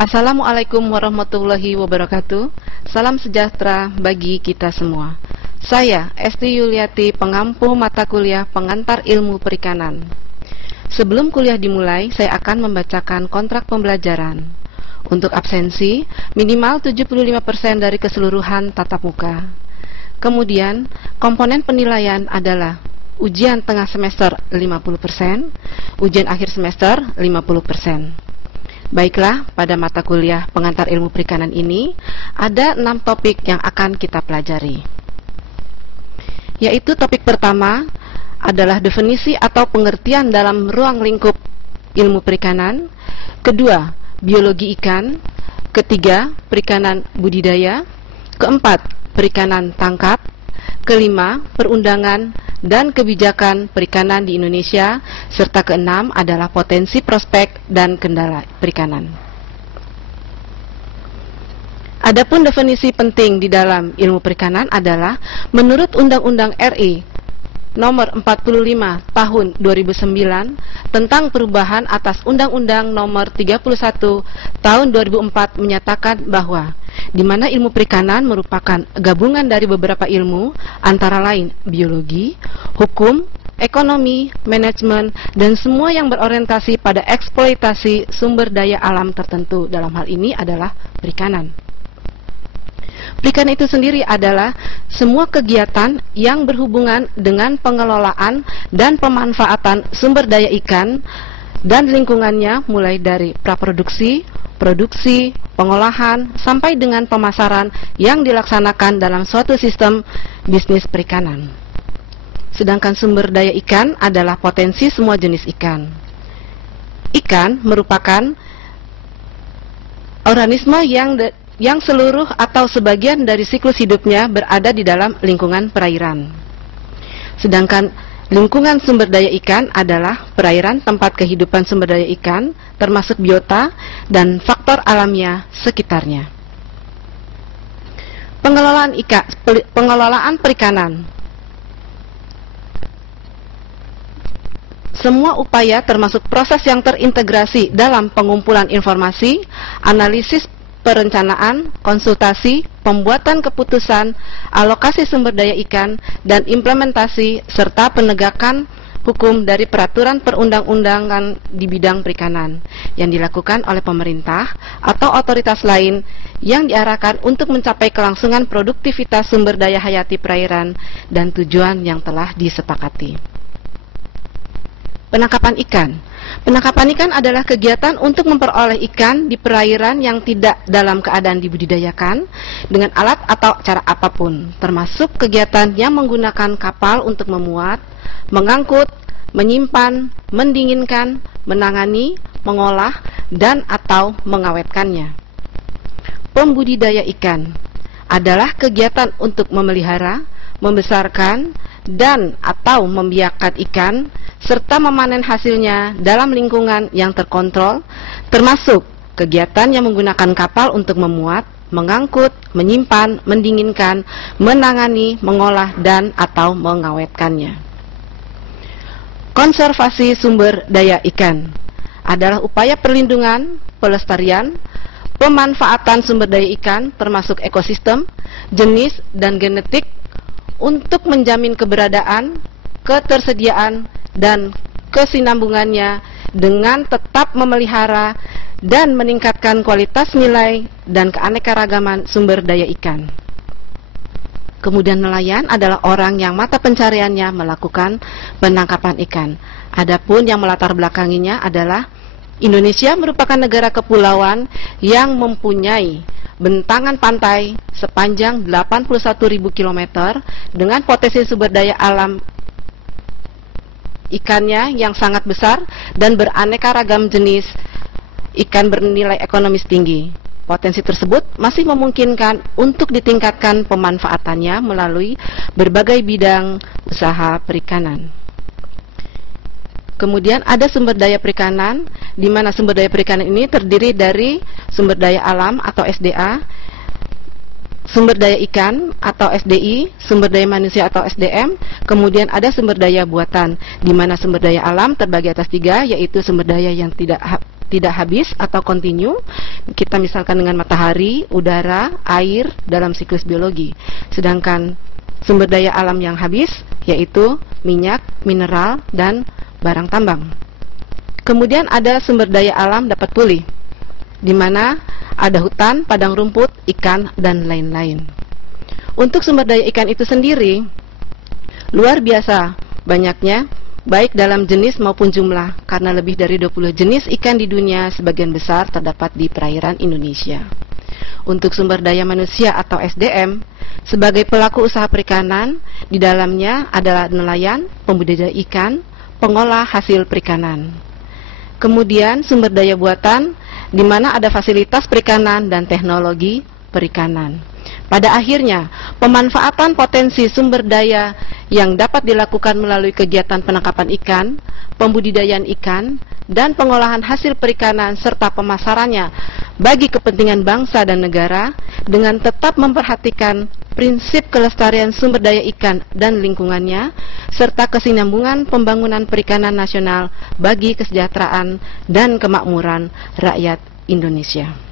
Assalamualaikum warahmatullahi wabarakatuh. Salam sejahtera bagi kita semua. Saya Esti Yuliati, pengampu mata kuliah pengantar ilmu perikanan. Sebelum kuliah dimulai, saya akan membacakan kontrak pembelajaran. Untuk absensi, minimal 75% dari keseluruhan tatap muka. Kemudian, komponen penilaian adalah ujian tengah semester 50%, ujian akhir semester 50%. Baiklah, pada mata kuliah pengantar ilmu perikanan ini, ada 6 topik yang akan kita pelajari. Yaitu topik pertama adalah definisi atau pengertian dalam ruang lingkup ilmu perikanan. Kedua, biologi ikan. Ketiga, perikanan budidaya. Keempat, perikanan tangkap. Kelima, perundangan dan kebijakan perikanan di Indonesia, serta keenam adalah potensi, prospek, dan kendala perikanan. Adapun definisi penting di dalam ilmu perikanan adalah menurut Undang-Undang RI Nomor 45 Tahun 2009 tentang perubahan atas Undang-Undang Nomor 31 Tahun 2004 menyatakan bahwa di mana ilmu perikanan merupakan gabungan dari beberapa ilmu antara lain biologi, hukum, ekonomi, manajemen, dan semua yang berorientasi pada eksploitasi sumber daya alam tertentu. Dalam hal ini adalah perikanan. Perikanan itu sendiri adalah semua kegiatan yang berhubungan dengan pengelolaan dan pemanfaatan sumber daya ikan dan lingkungannya, mulai dari praproduksi, produksi, pengolahan, sampai dengan pemasaran yang dilaksanakan dalam suatu sistem bisnis perikanan. Sedangkan sumber daya ikan adalah potensi semua jenis ikan. Ikan merupakan organisme yang seluruh atau sebagian dari siklus hidupnya berada di dalam lingkungan perairan. Sedangkan lingkungan sumber daya ikan adalah perairan tempat kehidupan sumber daya ikan, termasuk biota dan faktor alamnya sekitarnya. Pengelolaan perikanan. Semua upaya termasuk proses yang terintegrasi dalam pengumpulan informasi, analisis perencanaan, konsultasi, pembuatan keputusan, alokasi sumber daya ikan, dan implementasi serta penegakan hukum dari peraturan perundang-undangan di bidang perikanan yang dilakukan oleh pemerintah atau otoritas lain yang diarahkan untuk mencapai kelangsungan produktivitas sumber daya hayati perairan dan tujuan yang telah disepakati. Penangkapan ikan. Penangkapan ikan adalah kegiatan untuk memperoleh ikan di perairan yang tidak dalam keadaan dibudidayakan dengan alat atau cara apapun, termasuk kegiatan yang menggunakan kapal untuk memuat, mengangkut, menyimpan, mendinginkan, menangani, mengolah, dan atau mengawetkannya. Pembudidaya ikan adalah kegiatan untuk memelihara, membesarkan, dan atau membiakkan ikan serta memanen hasilnya dalam lingkungan yang terkontrol, termasuk kegiatan yang menggunakan kapal untuk memuat, mengangkut, menyimpan, mendinginkan, menangani, mengolah, dan atau mengawetkannya. Konservasi sumber daya ikan adalah upaya perlindungan, pelestarian, pemanfaatan sumber daya ikan termasuk ekosistem, jenis, dan genetik untuk menjamin keberadaan, ketersediaan, dan kesinambungannya dengan tetap memelihara dan meningkatkan kualitas nilai dan keanekaragaman sumber daya ikan. Kemudian nelayan adalah orang yang mata pencariannya melakukan penangkapan ikan. Adapun yang melatar belakanginya adalah Indonesia merupakan negara kepulauan yang mempunyai bentangan pantai sepanjang 81.000 km dengan potensi sumber daya alam ikannya yang sangat besar dan beraneka ragam jenis ikan bernilai ekonomis tinggi. Potensi tersebut masih memungkinkan untuk ditingkatkan pemanfaatannya melalui berbagai bidang usaha perikanan. Kemudian ada sumber daya perikanan, di mana sumber daya perikanan ini terdiri dari sumber daya alam atau SDA, sumber daya ikan atau SDI, sumber daya manusia atau SDM, kemudian ada sumber daya buatan, di mana sumber daya alam terbagi atas 3, yaitu sumber daya yang tidak tidak habis atau kontinu. Kita misalkan dengan matahari, udara, air dalam siklus biologi. Sedangkan sumber daya alam yang habis yaitu minyak, mineral, dan barang tambang. Kemudian ada sumber daya alam dapat pulih, di mana ada hutan, padang rumput, ikan, dan lain-lain. Untuk sumber daya ikan itu sendiri luar biasa banyaknya, baik dalam jenis maupun jumlah, karena lebih dari 20 jenis ikan di dunia sebagian besar terdapat di perairan Indonesia. Untuk sumber daya manusia atau SDM, sebagai pelaku usaha perikanan, di dalamnya adalah nelayan, pembudidaya ikan, pengolah hasil perikanan. Kemudian sumber daya buatan, di mana ada fasilitas perikanan dan teknologi perikanan. Pada akhirnya, pemanfaatan potensi sumber daya yang dapat dilakukan melalui kegiatan penangkapan ikan, pembudidayaan ikan, dan pengolahan hasil perikanan serta pemasarannya bagi kepentingan bangsa dan negara dengan tetap memperhatikan prinsip kelestarian sumber daya ikan dan lingkungannya serta kesinambungan pembangunan perikanan nasional bagi kesejahteraan dan kemakmuran rakyat Indonesia.